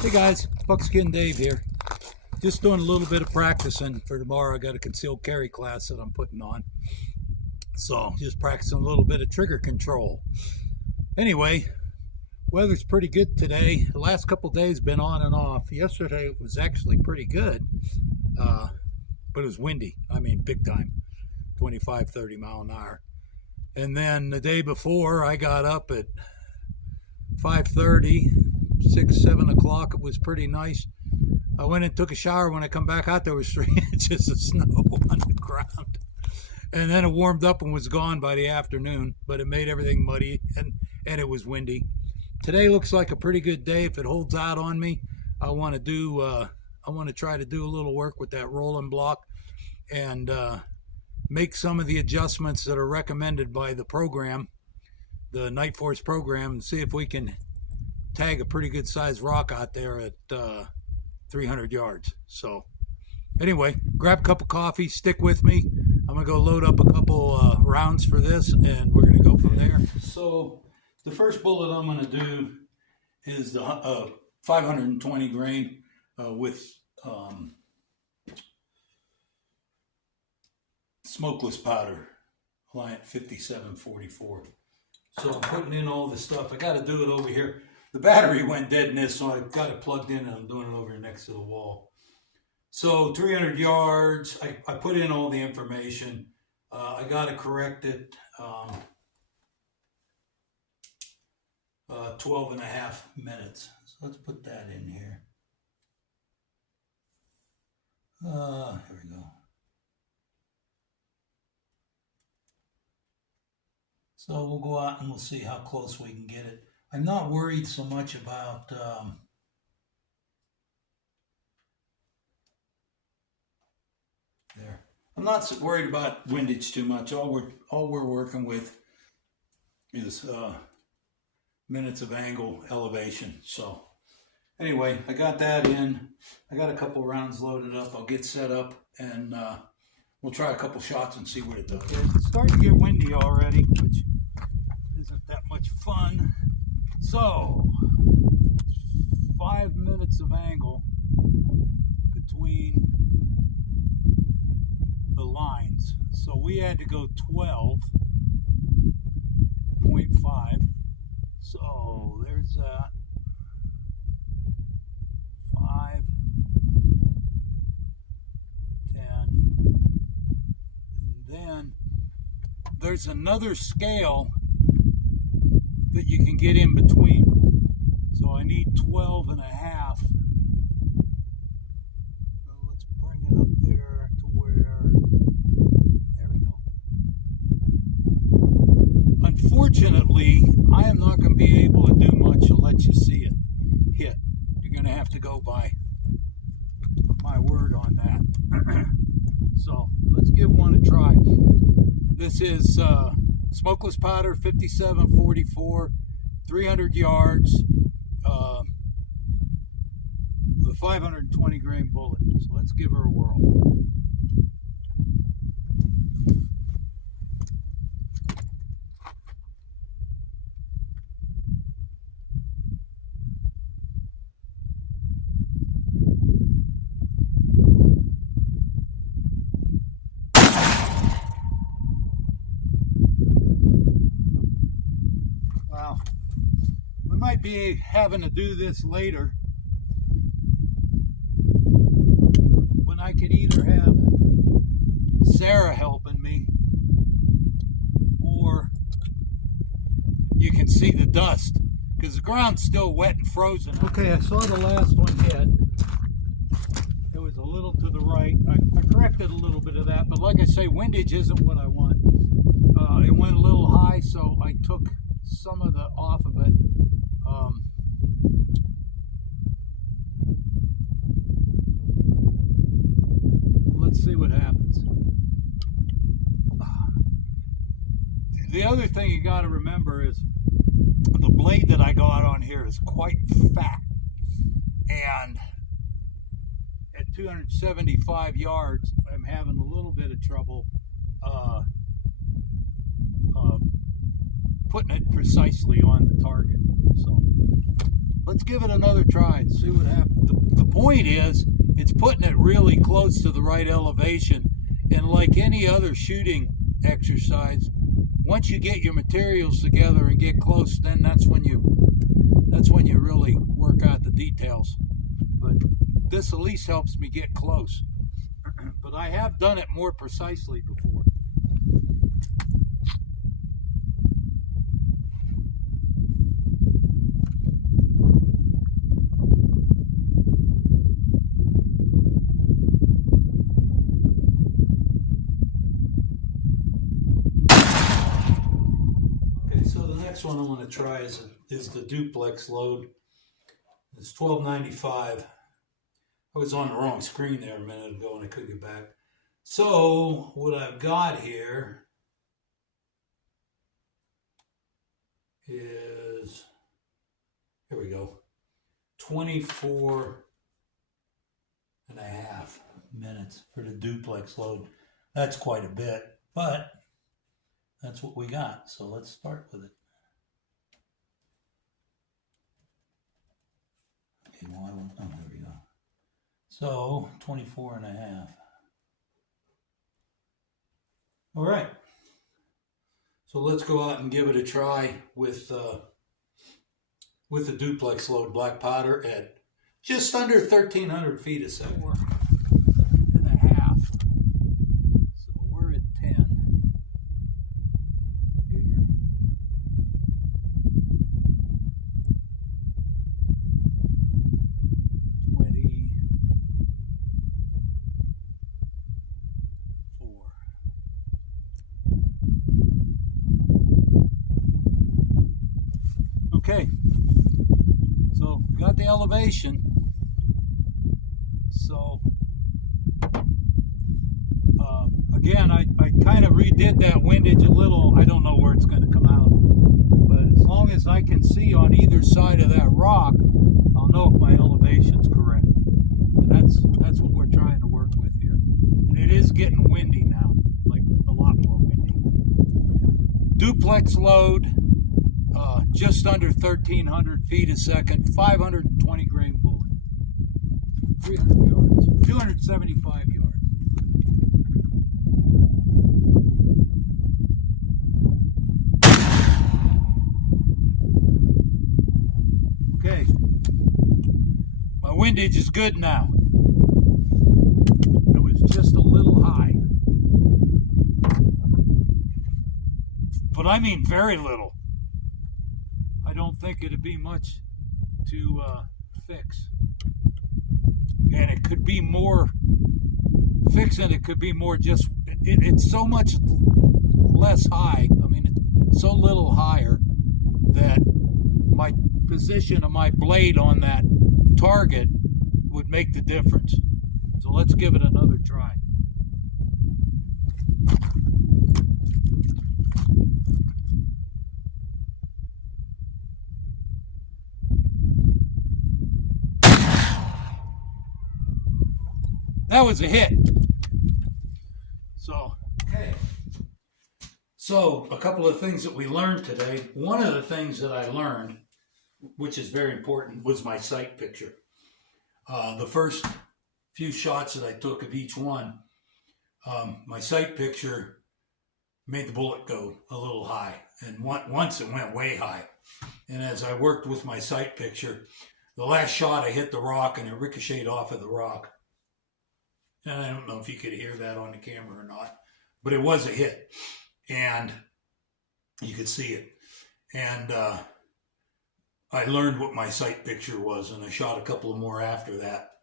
Hey guys, Buckskin Dave here. Just doing a little bit of practicing for tomorrow. I got a concealed carry class that I'm putting on. So just practicing a little bit of trigger control. Anyway, weather's pretty good today. The last couple days been on and off. Yesterday it was actually pretty good, but it was windy. I mean, big time, 25, 30 mile an hour. And then the day before I got up at 5:30, 6, 7 o'clock. It was pretty nice. I went and took a shower. When I come back out, there was 3 inches of snow on the ground. And then it warmed up and was gone by the afternoon, but it made everything muddy and it was windy. Today looks like a pretty good day. If it holds out on me, I want to try to do a little work with that rolling block and make some of the adjustments that are recommended by the program, the Nightforce program, and see if we can tag a pretty good sized rock out there at 300 yards. So anyway, grab a cup of coffee, stick with me. I'm gonna go load up a couple rounds for this and we're gonna go from there. So the first bullet I'm gonna do is the 520 grain with smokeless powder, Alliant 5744. So I'm putting in all the stuff. I got to do it over here. The battery went dead in this, so I've got it plugged in and I'm doing it over here next to the wall. So 300 yards, I put in all the information. I got to correct it 12 and a half minutes. So let's put that in here. Here we go. So we'll go out and we'll see how close we can get it. I'm not worried so much about there. I'm not worried about windage too much. All we're working with is minutes of angle elevation. So anyway, I got that in. I got a couple rounds loaded up. I'll get set up and we'll try a couple shots and see what it does. It's starting to get windy already, which isn't that much fun. So 5 minutes of angle between the lines. So we had to go 12.5. So there's that. 5, 10, and then there's another scale that you can get in between. So I need 12 and a half. So let's bring it up there to where, there we go. Unfortunately, I am not going to be able to do much to let you see it hit. You're going to have to go by my word on that. So let's give one a try. This is smokeless powder 5744, 300 yards, with a 520 grain bullet. So let's give her a whirl. Wow. We might be having to do this later when I could either have Sarah helping me or you can see the dust because the ground's still wet and frozen. Okay, I saw the last one hit. It was a little to the right. I corrected a little bit of that, but like I say, windage isn't what I want. It went a little high, so I took some of the off of it. Let's see what happens. The other thing you got to remember is the blade that I got on here is quite fat, and at 275 yards I'm having a little bit of trouble putting it precisely on the target. So let's let's give it another try and see what happens. The point is, it's putting it really close to the right elevation. And like any other shooting exercise, once you get your materials together and get close, then that's when you really work out the details. But this at least helps me get close. But I have done it more precisely before. Okay, so the next one I'm going to try is the Duplex Load. It's $12.95. I was on the wrong screen there a minute ago and I couldn't get back. So what I've got here is, here we go, 24.5 minutes for the Duplex Load. That's quite a bit, but that's what we got. So let's start with it. Okay, well, oh, there we go. So 24.5. All right. So let's go out and give it a try with the Duplex Load black powder at just under 1,300 feet a second. 4.5. So we're at 10 here. 24. Okay, so we got the elevation. So again, I kind of redid that windage a little. I don't know where it's going to come out, but as long as I can see on either side of that rock, I'll know if my elevation's correct. And that's what we're trying to work with here. And it is getting windy now, like a lot more windy. Duplex Load. Just under 1,300 feet a second, 520 grain bullet, 300 yards, 275 yards. Okay, my windage is good now. It was just a little high, but I mean very little. I don't think it'd be much to fix. And it could be more fixing, it could be more just, it's so much less high. I mean, it's so little higher that my position of my blade on that target would make the difference. So let's give it another try. That was a hit. So, okay. So, a couple of things that we learned today. One of the things that I learned, which is very important, was my sight picture. The first few shots that I took of each one, my sight picture made the bullet go a little high. And once it went way high. And as I worked with my sight picture, the last shot I hit the rock and it ricocheted off of the rock. And I don't know if you could hear that on the camera or not, but it was a hit, and you could see it. And I learned what my sight picture was, and I shot a couple of more after that.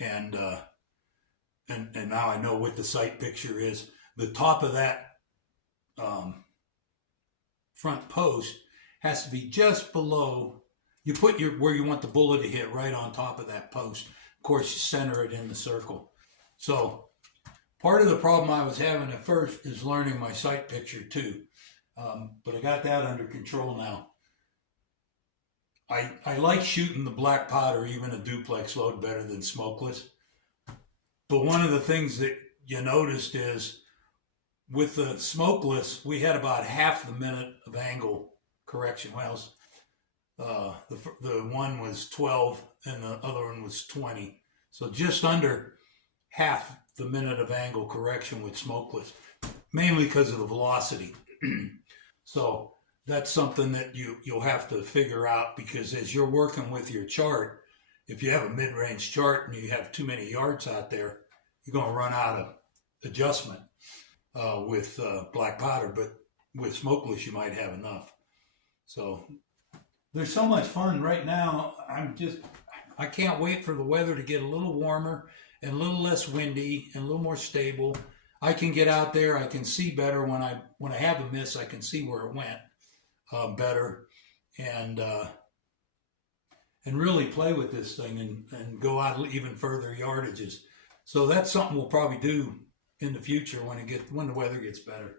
And now I know what the sight picture is. The top of that front post has to be just below. You put where you want the bullet to hit right on top of that post. Of course, you center it in the circle. So part of the problem I was having at first is learning my sight picture too. But I got that under control now. I like shooting the black powder, even a Duplex Load, better than smokeless. But one of the things that you noticed is with the smokeless, we had about half the minute of angle correction. Well, The one was 12 and the other one was 20. So just under half the minute of angle correction with smokeless, mainly because of the velocity. So that's something that you'll have to figure out, because as you're working with your chart, if you have a mid-range chart and you have too many yards out there, you're going to run out of adjustment with black powder, but with smokeless you might have enough. So there's so much fun right now. I can't wait for the weather to get a little warmer and a little less windy and a little more stable. I can get out there. I can see better when I have a miss. I can see where it went better, and really play with this thing and go out even further yardages. So that's something we'll probably do in the future when the weather gets better.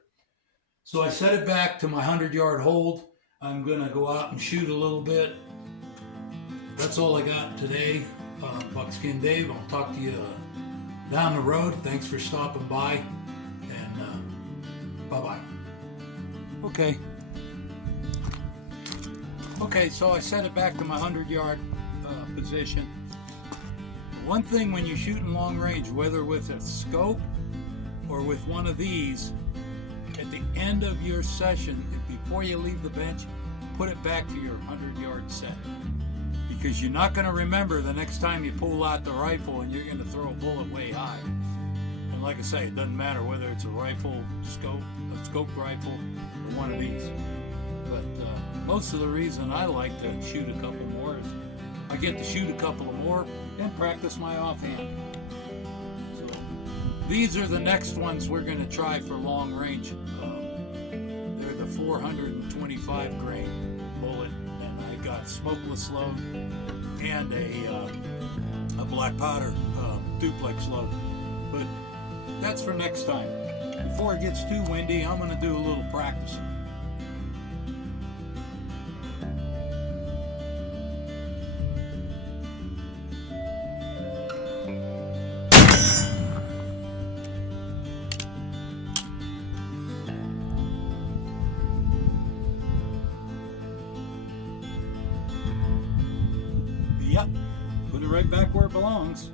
So I set it back to my 100-yard hold. I'm gonna go out and shoot a little bit. That's all I got today. Buckskin Dave, I'll talk to you down the road. Thanks for stopping by, and bye-bye. Okay, so I set it back to my 100-yard position. One thing when you shoot in long range, whether with a scope or with one of these, at the end of your session, before you leave the bench, put it back to your 100-yard set. Because you're not going to remember the next time you pull out the rifle and you're going to throw a bullet way high. And like I say, it doesn't matter whether it's a rifle, a scoped rifle, or one of these. But most of the reason I like to shoot a couple more is I get to shoot a couple more and practice my offhand. So these are the next ones we're going to try for long range. They're the 425 grain bullet. Got smokeless load and a black powder duplex load, but that's for next time. Before it gets too windy, I'm going to do a little practicing. Yep, put it right back where it belongs.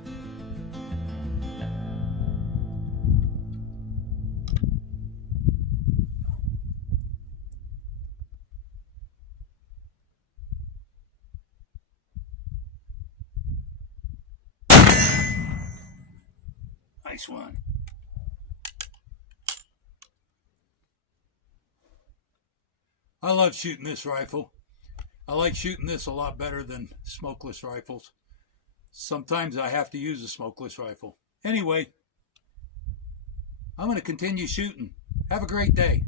Nice one. I love shooting this rifle. I like shooting this a lot better than smokeless rifles. Sometimes I have to use a smokeless rifle. Anyway, I'm going to continue shooting. Have a great day.